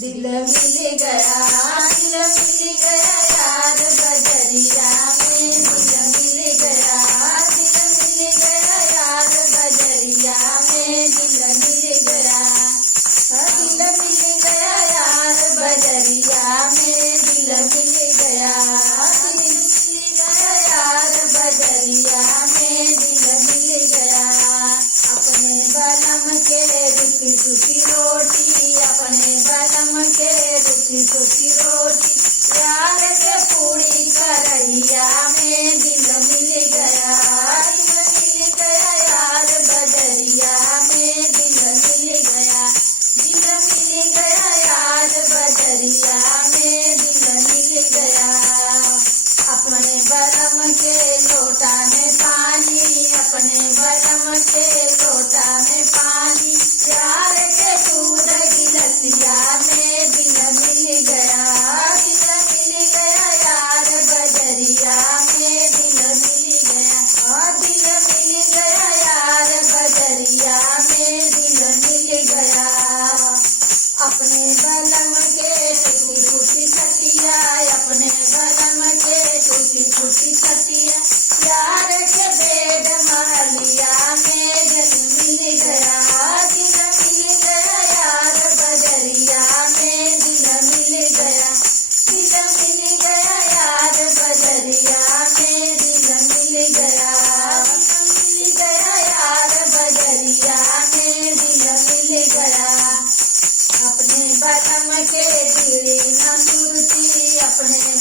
दिल मिल गया यार बजरिया में, दिल मिल गया यार बजरिया में, दिल मिल गया यार बजरिया में, दिल मिल गया यार बजरिया में, दिल मिल गया। अपने बलम के रुखी सुखी रोटी, अपने बलम के रुखी सुखी रोटी, यार के पूरी करैया में, दिल मिल गया यार बजरिया में, दिल मिल गया यार बजरिया में, दिल मिल गया। अपने बलम के लोटा में पानी, अपने बलम के लोटा में पानी, यार के दूध गिलसिया में, दिल मिल गया यार बजरिया में, दिल मिल गया यार बजरिया में, दिल मिल गया। अपने बलम के टूटी फूटी खटिया, अपने बलम के टूटी फूटी खटिया, यार के बेड महलिया में, दिल मिल गया यार बजरिया में, दिल मिल गया यार बजरिया में, दिल मिल गया यार बजरिया में, दिल मिल गया। अपने बलम के दिली न सुरती, अपने